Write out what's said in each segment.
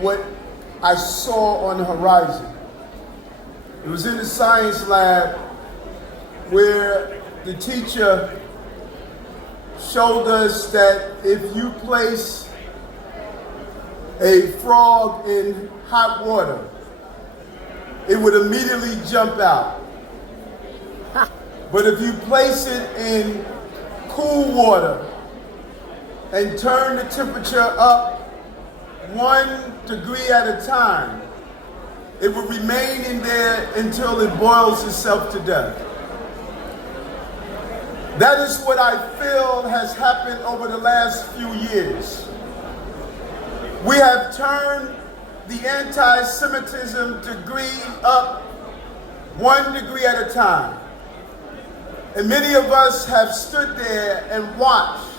what I saw on the horizon. It was in the science lab where the teacher showed us that if you place a frog in hot water, it would immediately jump out. But if you place it in cool water and turn the temperature up 1 degree at a time, it will remain in there until it boils itself to death. That is what I feel has happened over the last few years. We have turned the anti-Semitism degree up 1 degree at a time. And many of us have stood there and watched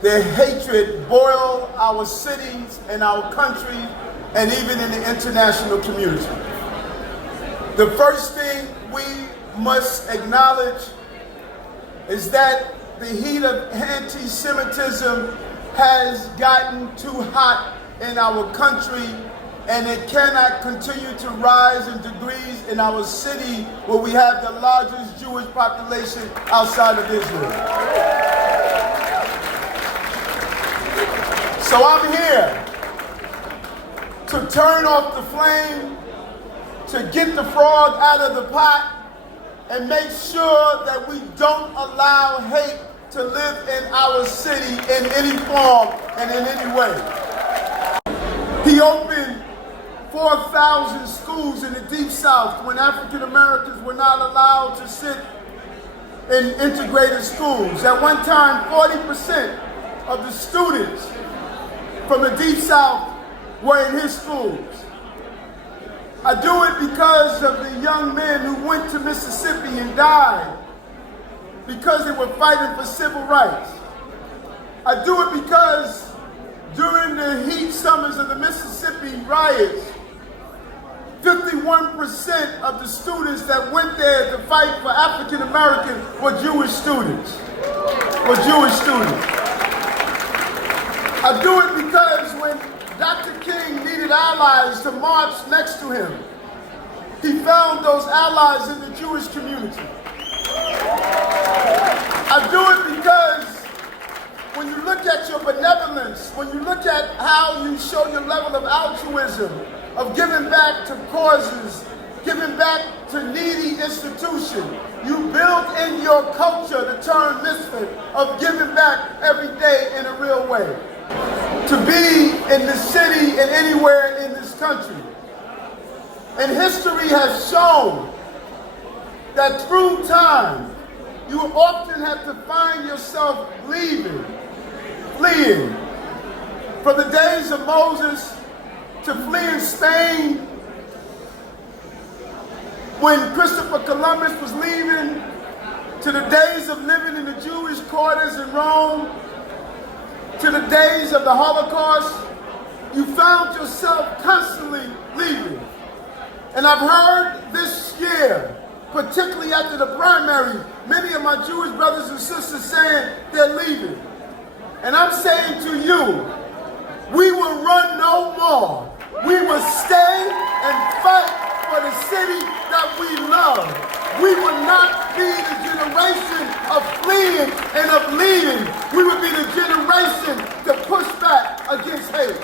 their hatred boil our cities and our country and even in the international community. The first thing we must acknowledge is that the heat of anti-Semitism has gotten too hot in our country, and it cannot continue to rise in degrees in our city where we have the largest Jewish population outside of Israel. So I'm here to turn off the flame, to get the frog out of the pot, and make sure that we don't allow hate to live in our city in any form and in any way. He opened 4,000 schools in the Deep South when African Americans were not allowed to sit in integrated schools. At one time, 40% of the students from the Deep South were in his schools. I do it because of the young men who went to Mississippi and died because they were fighting for civil rights. I do it because during the heat summers of the Mississippi riots, 51% of the students that went there to fight for African Americans were Jewish students. I do it because when Dr. King needed allies to march next to him, he found those allies in the Jewish community. I do it because when you look at your benevolence, when you look at how you show your level of altruism, of giving back to causes, giving back to needy institutions, you build in your culture the term misfit of giving back every day in a real way. To be in the city and anywhere in this country. And history has shown that through time, you often have to find yourself fleeing. From the days of Moses to fleeing Spain, when Christopher Columbus was leaving, to the days of living in the Jewish quarters in Rome, to the days of the Holocaust, you found yourself constantly leaving. And I've heard this year, particularly after the primary, many of my Jewish brothers and sisters saying they're leaving. And I'm saying to you, we will run no more. We will stay and fight for the city that we love. We will not be the generation of fleeing and of leaving. We will be the generation to push back against hate.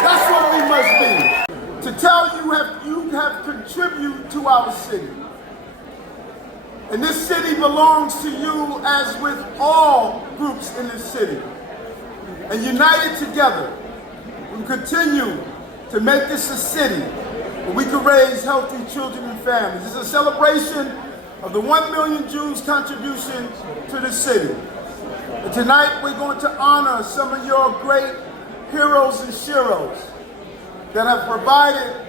That's what we must be. To tell you have contributed to our city. And this city belongs to you as with all groups in this city. And united together, we continue to make this a city where we can raise healthy children and families. It's a celebration of the 1 million Jews' contribution to the city. And tonight we're going to honor some of your great heroes and sheroes that have provided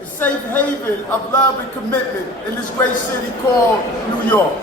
a safe haven of love and commitment in this great city called New York.